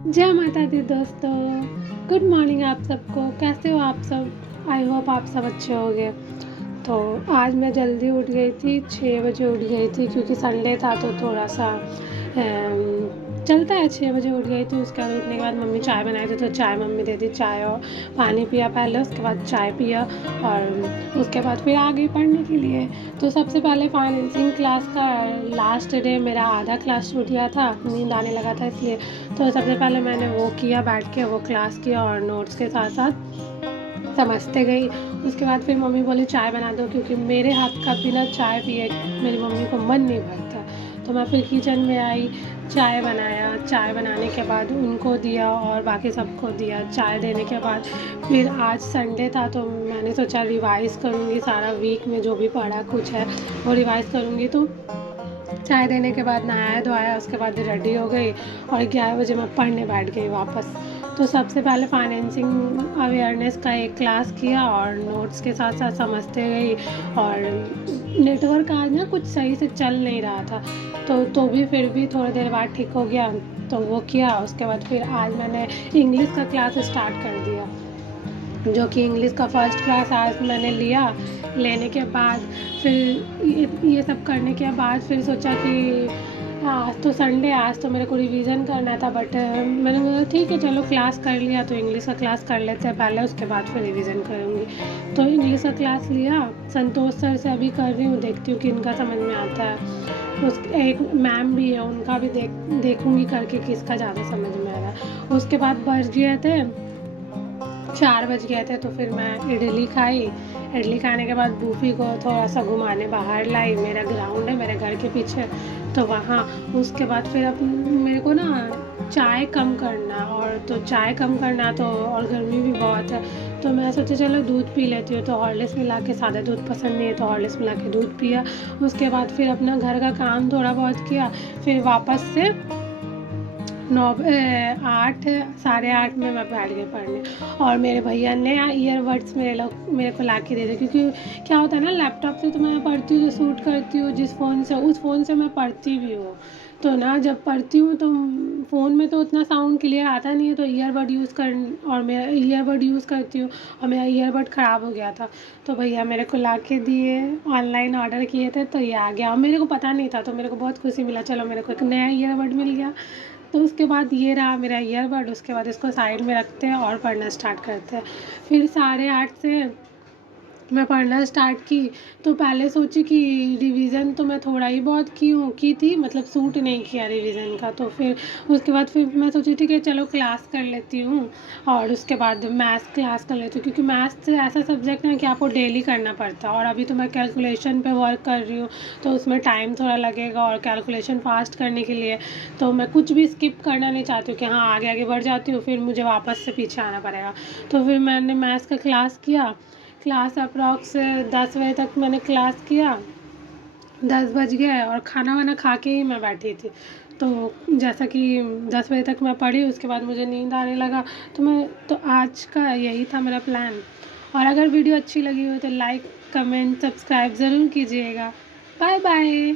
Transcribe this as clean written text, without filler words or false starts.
जय माता दी दोस्तों, गुड मॉर्निंग आप सबको। कैसे हो आप सब? आई होप आप सब अच्छे होंगे। तो आज मैं जल्दी उठ गई थी, 6 बजे उठ गई थी क्योंकि संडे था तो थोड़ा सा चलता है। 6 बजे उठ गई थी। उसके बाद उठने के बाद मम्मी चाय बनाई थी तो चाय मम्मी दे दी, चाय और पानी पिया पहले, उसके बाद चाय पिया और उसके बाद फिर आ गई पढ़ने के लिए। तो सबसे पहले फाइनेंसिंग क्लास का लास्ट डे मेरा आधा क्लास छूट गया था, नींद आने लगा था इसलिए। तो सबसे पहले मैंने वो किया, बैठ के वो क्लास किया और नोट्स के साथ साथ समझते गई। उसके बाद फिर मम्मी बोली चाय बना दो, क्योंकि मेरे हाथ का बिना चाय पिए मेरी मम्मी को मन नहीं भरता। तो मैं फिर किचन में आई, चाय बनाया, चाय बनाने के बाद उनको दिया और बाकी सबको दिया। चाय देने के बाद फिर आज संडे था तो मैंने सोचा रिवाइज़ करूँगी, सारा वीक में जो भी पढ़ा कुछ है वो रिवाइज़ करूँगी। तो चाय देने के बाद नहाया धोया, उसके बाद रेडी हो गई और 11 बजे मैं पढ़ने बैठ गई वापस। तो सबसे पहले फाइनेंसिंग अवेयरनेस का एक क्लास किया और नोट्स के साथ साथ समझते गई। और नेटवर्क आज ना कुछ सही से चल नहीं रहा था तो भी फिर भी थोड़ी देर बाद ठीक हो गया, तो वो किया। उसके बाद फिर आज मैंने इंग्लिश का क्लास स्टार्ट कर दिया, जो कि इंग्लिश का फर्स्ट क्लास आज मैंने लिया। लेने के बाद फिर ये सब करने के बाद फिर सोचा कि आज तो संडे, आज तो मेरे को रिवीजन करना था, बट मैंने बोला ठीक है चलो क्लास कर लिया तो इंग्लिश का क्लास कर लेते हैं पहले, उसके बाद फिर रिवीजन करूँगी। तो इंग्लिश का क्लास लिया, संतोष सर से अभी कर रही हूँ, देखती हूँ कि इनका समझ में आता है। उस एक मैम भी है, उनका भी देखूँगी करके किसका ज़्यादा समझ में आ रहा है। उसके बाद बच गए थे 4 बज गए थे, तो फिर मैं इडली खाई। इडली खाने के बाद बूफी को थोड़ा सा घुमाने बाहर लाई, मेरा ग्राउंड है मेरे घर के पीछे, तो वहाँ। उसके बाद फिर अब मेरे को ना चाय कम करना, और तो चाय कम करना तो, और गर्मी भी बहुत है, तो मैं सोचा चलो दूध पी लेती हूँ। तो हॉर्लिक्स मिला के, सादा दूध पसंद नहीं है तो हॉर्लिक्स मिला के दूध पिया। उसके बाद फिर अपना घर का काम थोड़ा बहुत किया, फिर वापस से 8 साढ़े 8 में मैं बैठ गई पढ़ने। और मेरे भैया ने ईयरबड्स मेरे को ला के दे दिए, क्योंकि क्या होता है ना, लैपटॉप से तो मैं पढ़ती हूँ तो शूट करती हूँ जिस फ़ोन से, उस फ़ोन से मैं पढ़ती भी हूँ। तो ना जब पढ़ती हूँ तो फ़ोन में तो उतना साउंड क्लियर आता नहीं है, तो ईयरबड यूज़ कर, और मैं ईयरबड यूज़ करती हूँ और मेरा ईयरबड ख़राब हो गया था। तो भैया मेरे को ला के दिए, ऑनलाइन ऑर्डर किए थे तो ये आ गया, और मेरे को पता नहीं था तो मेरे को बहुत खुशी मिला, चलो मेरे को एक नया ईयरबड मिल गया। तो उसके बाद ये रहा मेरा ईयरबड। उसके बाद इसको साइड में रखते हैं और पढ़ना स्टार्ट करते हैं। फिर 8:30 से मैं पढ़ना स्टार्ट की। तो पहले सोची कि रिवीजन तो मैं थोड़ा ही बहुत की थी, मतलब सूट नहीं किया रिवीजन का। तो फिर उसके बाद फिर मैं सोची ठीक है चलो क्लास कर लेती हूँ, और उसके बाद मैथ्स क्लास कर लेती हूँ, क्योंकि मैथ्स ऐसा सब्जेक्ट है कि आपको डेली करना पड़ता है। और अभी तो मैं कैलकुलेशन पे वर्क कर रही हूँ तो उसमें टाइम थोड़ा लगेगा, और कैलकुलेशन फास्ट करने के लिए तो मैं कुछ भी स्किप करना नहीं चाहती हूँ कि हाँ आगे आगे बढ़ जाती हूँ फिर मुझे वापस से पीछे आना पड़ेगा। तो फिर मैंने मैथ्स का क्लास किया। क्लास अप्रॉक्स 10 बजे तक मैंने क्लास किया, 10 बज गए और खाना वाना खा के ही मैं बैठी थी। तो जैसा कि 10 बजे तक मैं पढ़ी, उसके बाद मुझे नींद आने लगा। तो आज का यही था मेरा प्लान। और अगर वीडियो अच्छी लगी हो तो लाइक कमेंट सब्सक्राइब ज़रूर कीजिएगा। Bye bye.